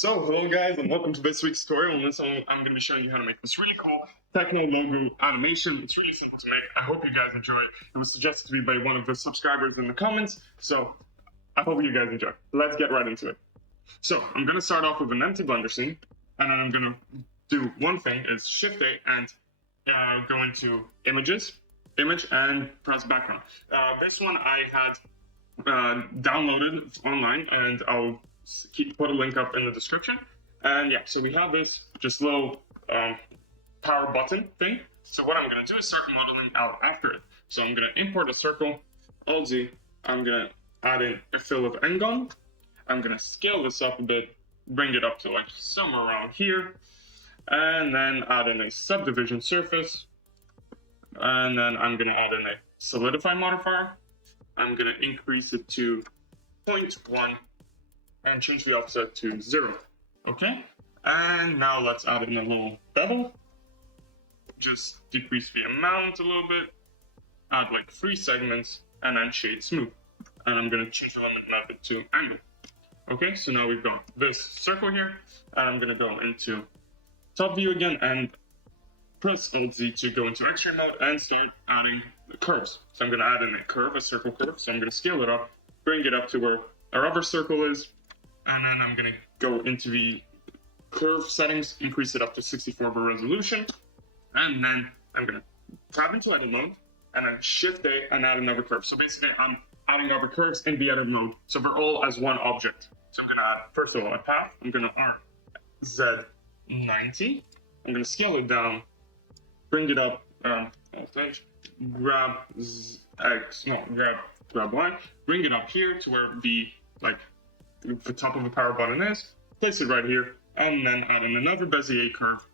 So, hello guys, and welcome to this week's tutorial. In this one, I'm going to be showing you how to make this really cool Techno logo animation. It's really simple to make. I hope you guys enjoy it. It was suggested to me by one of the subscribers in the comments, so I hope you guys enjoy. Let's get right into it. So, I'm going to start off with an empty Blender scene, and then I'm going to do one thing, is Shift-A and go into Images, Image, and press Background. This one I had downloaded online, and I'll put a link up in the description. And yeah, so we have this just little power button thing. So what I'm going to do is start modeling out after it. So I'm going to import a circle, Alt-Z. I'm going to add in a fill of Ngon. I'm going to scale this up a bit, bring it up to like somewhere around here, and then add in a subdivision surface. And then I'm going to add in a solidify modifier. I'm going to increase it to 0.1 and change the offset to 0. Okay, and now let's add in a little bevel. Just decrease the amount a little bit, add like 3 segments, and then shade smooth. And I'm going to change the limit method to angle. Okay, so now we've got this circle here, and I'm going to go into top view again and press Alt-Z to go into X-ray mode and start adding the curves. So I'm going to add in a curve, a circle curve. So I'm going to scale it up, bring it up to where our other circle is, and then I'm going to go into the curve settings, increase it up to 64 by resolution, and then I'm going to tab into edit mode, and then Shift-A and add another curve. So basically, I'm adding other curves in the edit mode, so they're all as one object. So I'm going to add, first of all, a path. I'm going to RZ90. I'm going to scale it down, bring it up, grab Y, bring it up here to where the top of the power button is, place it right here, and then add in another Bezier curve,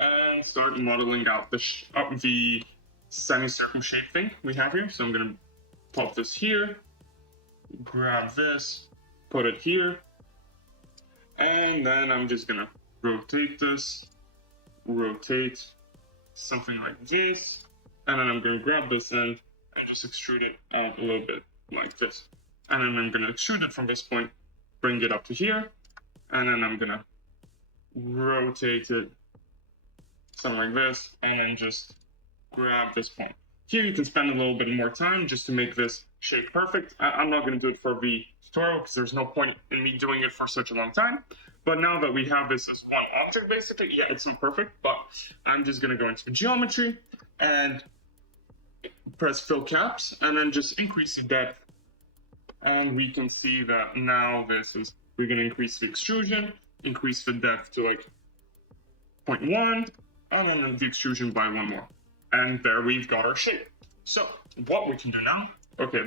and start modeling out the semicircle shape thing we have here. So I'm going to pop this here, grab this, put it here, and then I'm just going to rotate this, rotate something like this, and then I'm going to grab this end and just extrude it out a little bit like this. And then I'm going to extrude it from this point, bring it up to here, and then I'm going to rotate it something like this, and then just grab this point. Here you can spend a little bit more time just to make this shape perfect. I'm not going to do it for the tutorial because there's no point in me doing it for such a long time. But now that we have this as one object, basically, yeah, it's not perfect, but I'm just going to go into geometry and press fill caps, and then just increase the depth. And we can see that now we're going to increase the extrusion, increase the depth to like 0.1, and then the extrusion by 1 more. And there we've got our shape. So what we can do now,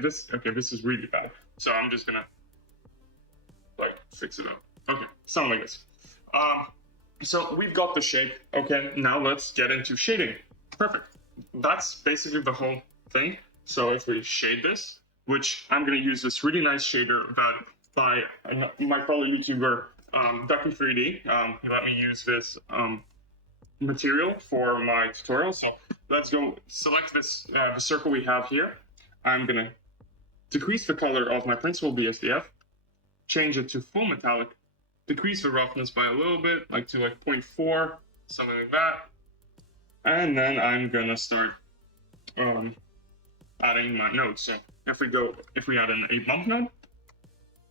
this is really bad. So I'm just going to fix it up. Okay, something like this. So we've got the shape. Okay, now let's get into shading. Perfect. That's basically the whole thing. So if we shade this, which I'm going to use this really nice shader that by my fellow YouTuber, Ducky 3D. He let me use this material for my tutorial. So let's go select this, the circle we have here. I'm going to decrease the color of my principal BSDF, change it to full metallic, decrease the roughness by a little bit, to 0.4, something like that. And then I'm going to start adding my nodes. So if we add in a bump node,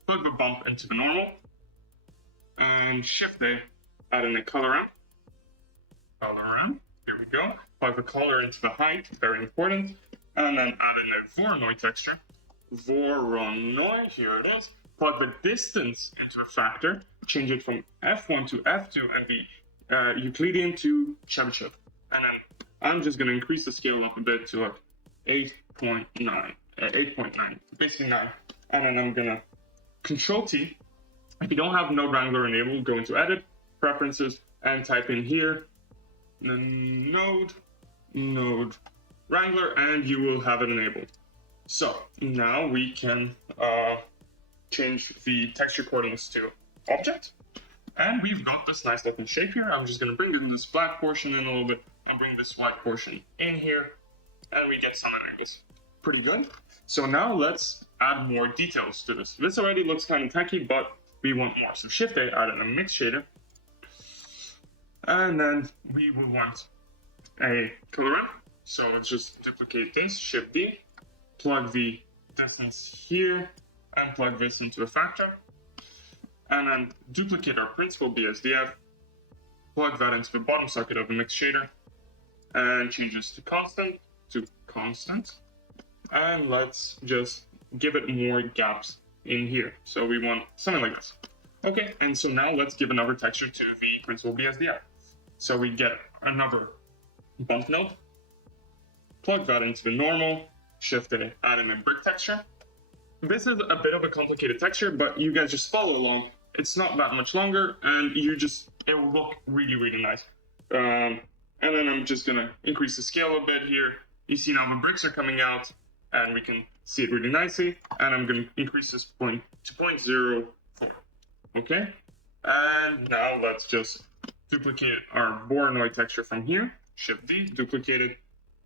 plug the bump into the normal, and Shift-A, add in a color ramp. Here we go. Plug the color into the height, very important, and then add in a Voronoi texture. Voronoi, here it is. Plug the distance into a factor, change it from F1 to F2, and the Euclidean to Chebyshev. And then I'm just going to increase the scale up a bit to 8.9, basically 9. And then I'm going to Control-T. If you don't have Node Wrangler enabled, go into Edit, Preferences, and type in here, Node Wrangler, and you will have it enabled. So now we can change the texture coordinates to object. And we've got this nice looking shape here. I'm just going to bring in this black portion in a little bit. I'll bring this white portion in here, and we get some angles. Pretty good. So now let's add more details to this. This already looks kind of tacky, but we want more. So Shift A, add in a mix shader. And then we will want a color ramp. So let's just duplicate this, Shift D, plug the distance here, and plug this into the factor. And then duplicate our principal BSDF, plug that into the bottom socket of the mix shader, and change this to constant. And let's just give it more gaps in here. So we want something like this. Okay, and so now let's give another texture to the principal BSDF. So we get another bump node, plug that into the normal, Shift A, add in a brick texture. This is a bit of a complicated texture, but you guys just follow along. It's not that much longer, and it will look really, really nice. And then I'm just gonna increase the scale a bit here. You see now the bricks are coming out, and we can see it really nicely. And I'm gonna increase this point to 0.04. Okay, and now let's just duplicate our Voronoi texture from here. Shift D, duplicate it,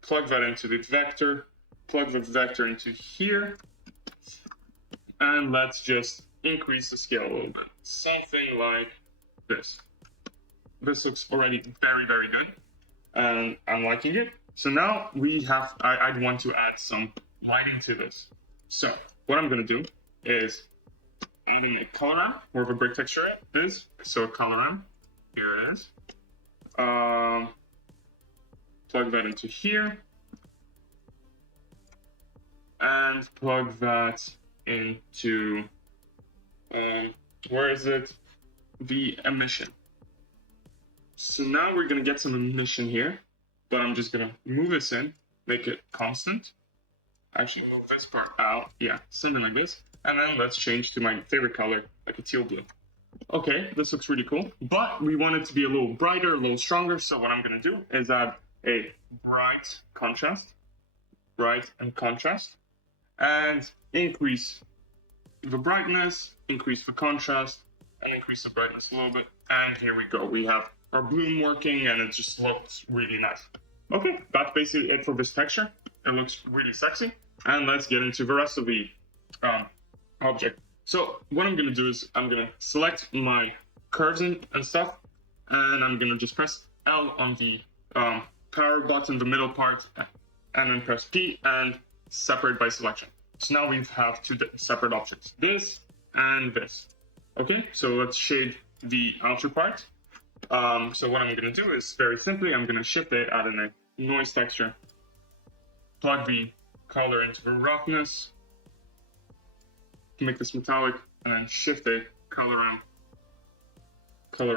plug that into the vector, plug the vector into here, and let's just increase the scale a little bit. Something like this. This looks already very, very good, and I'm liking it. So now I'd want to add some lighting to this. So what I'm gonna do is add in a color ramp where the brick texture is. So a color ramp, here it is. Plug that into here, and plug that into where is it? The emission. So now we're gonna get some emission here, but I'm just gonna move this in, make it constant. Actually move this part out, yeah, something like this. And then let's change to my favorite color, like a teal blue. Okay, this looks really cool, but we want it to be a little brighter, a little stronger. So what I'm gonna do is add a bright and contrast, and increase the brightness, increase the contrast, and increase the brightness a little bit. And here we go. We have our bloom working, and it just looks really nice. Okay, that's basically it for this texture. It looks really sexy. And let's get into the rest of the object. So what I'm gonna do is I'm gonna select my curves and stuff, and I'm gonna just press L on the power button, the middle part, and then press P and separate by selection. So now we have two separate objects, this and this. Okay, so let's shade the outer part. So what I'm gonna do is very simply, I'm gonna Shift A, add in a noise texture, plug the color into the roughness to make this metallic, and then Shift A, color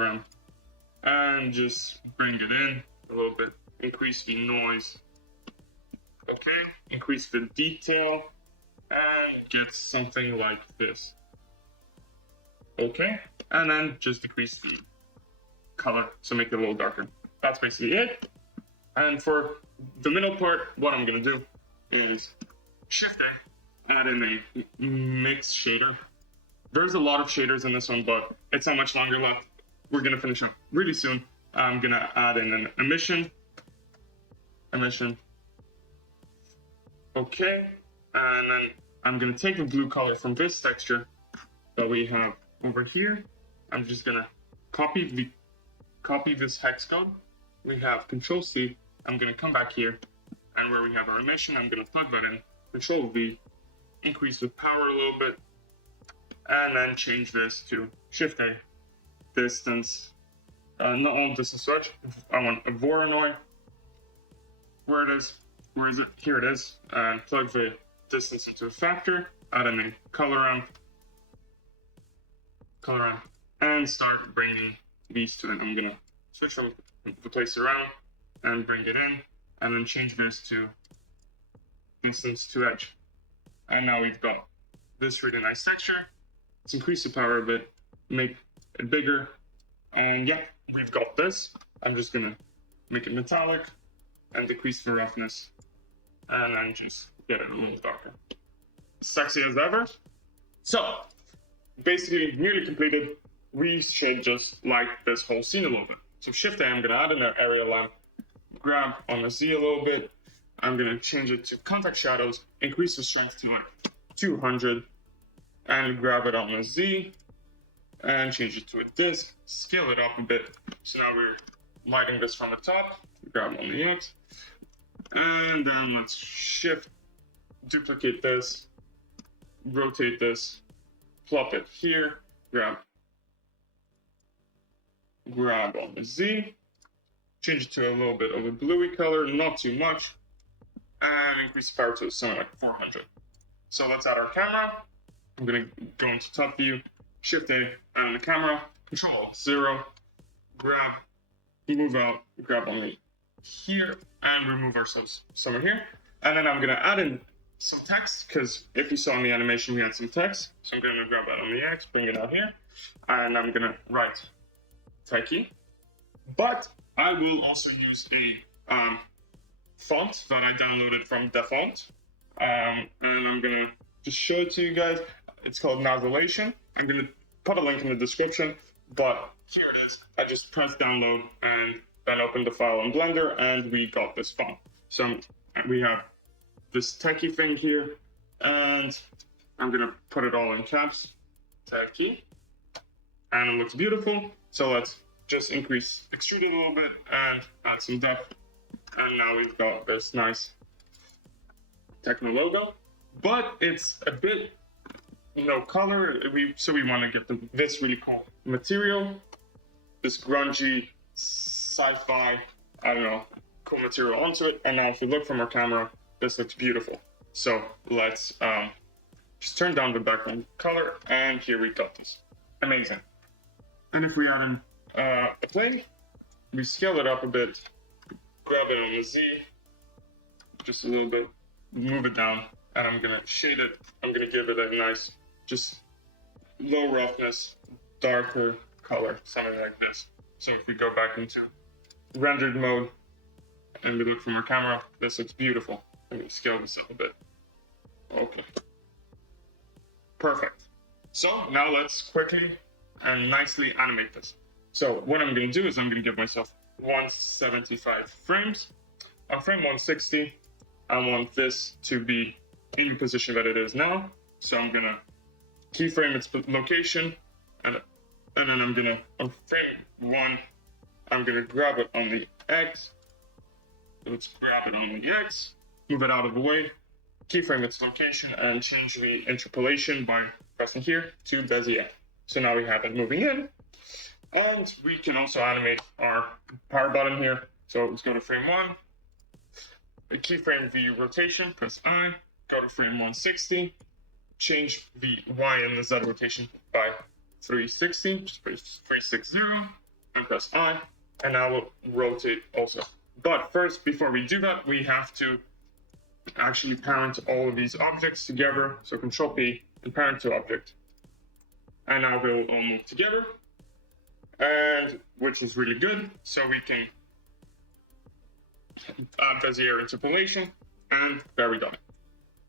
ramp, and just bring it in a little bit, increase the noise. Okay, increase the detail, and get something like this. Okay, and then just decrease the color, so make it a little darker. That's basically it. And for the middle part, what I'm gonna do is Shift A, add in a mix shader. There's a lot of shaders in this one, but it's not much longer left. We're gonna finish up really soon. I'm gonna add in an emission. Okay, and then I'm gonna take the blue color from this texture that we have over here. I'm just gonna copy this hex code. We have Control C. I'm gonna come back here, and where we have our emission, I'm gonna plug that in. Control V, increase the power a little bit, and then change this to Shift A, distance. Not all distance search. I want a Voronoi. Where it is? Where is it? Here it is. And plug the distance into a factor. Add in a color ramp, and start bringing these two in. I'm gonna switch them the place around and bring it in, and then change this to distance to edge. And now we've got this really nice texture. Let's increase the power a bit, make it bigger, and yeah, we've got this. I'm just gonna make it metallic and decrease the roughness, and then just get it a little darker. Sexy as ever. So basically nearly completed. We should just light this whole scene a little bit. So Shift A, I'm gonna add in an area lamp, grab on the Z a little bit. I'm gonna change it to contact shadows, increase the strength to like 200, and grab it on the Z, and change it to a disc, scale it up a bit. So now we're lighting this from the top, grab on the X, and then let's shift, duplicate this, rotate this, plop it here, grab on the Z, change it to a little bit of a bluey color, not too much, and increase the power to something like 400. So let's add our camera. I'm gonna go into top view, Shift A, add on the camera, Control 0, grab, move out, grab on the here, and remove ourselves somewhere here. And then I'm gonna add in some text, because if you saw in the animation we had some text. So I'm gonna grab that on the X, bring it out here, and I'm gonna write Techie. But I will also use a font that I downloaded from the font, and I'm gonna just show it to you guys. It's called Nasillation. I'm gonna put a link in the description, but here it is. I just pressed download and then opened the file in Blender, and we got this font. So we have this Techie thing here, and I'm gonna put it all in caps, Techie, and it looks beautiful. So let's just extrude it a little bit and add some depth, and now we've got this nice Techno logo. But it's a bit no color. So we want to get this really cool material, this grungy sci-fi, I don't know, cool material onto it. And now if we look from our camera, this looks beautiful. So let's just turn down the background color, and here we got this. Amazing. And if we add in a plane, we scale it up a bit, grab it on the Z, just a little bit, move it down, and I'm gonna shade it. I'm gonna give it a nice, just low roughness, darker color, something like this. So if we go back into rendered mode and we look from our camera, this looks beautiful. I'm gonna scale this up a bit. Okay. Perfect. So now let's quickly and nicely animate this. So what I'm gonna do is I'm gonna give myself 175 frames. On frame 160, I want this to be in the position that it is now. So I'm gonna keyframe its location, and then I'm gonna, on frame 1, I'm gonna grab it on the X. Let's grab it on the X, move it out of the way, keyframe its location, and change the interpolation by pressing here to Bezier. So now we have it moving in. And we can also animate our power button here. So let's go to frame 1, keyframe the rotation, press I, go to frame 160, change the Y and the Z rotation by 360, just press 360, and press I, and now we'll rotate also. But first, before we do that, we have to actually parent all of these objects together. So Control P and parent to object. And now they'll all move together, and which is really good. So we can add Bezier interpolation, and there we go.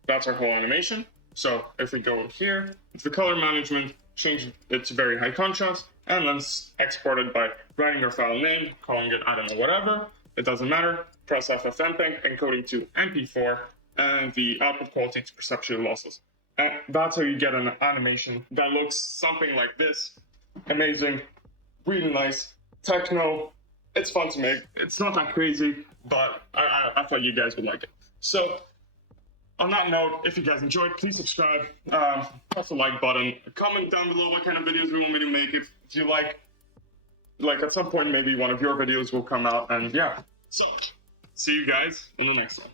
That's our whole animation. So if we go here, it's the color management, change it to very high contrast, and then export it by writing our file name, calling it, I don't know, whatever. It doesn't matter. Press FFmpeg, encoding to MP4, and the output quality to perceptual losses. And that's how you get an animation that looks something like this. Amazing, really nice, techno. It's fun to make. It's not that crazy, but I thought you guys would like it. So on that note, if you guys enjoyed, please subscribe, press the like button, comment down below what kind of videos you want me to make. If you like at some point maybe one of your videos will come out, and yeah. So see you guys in the next one.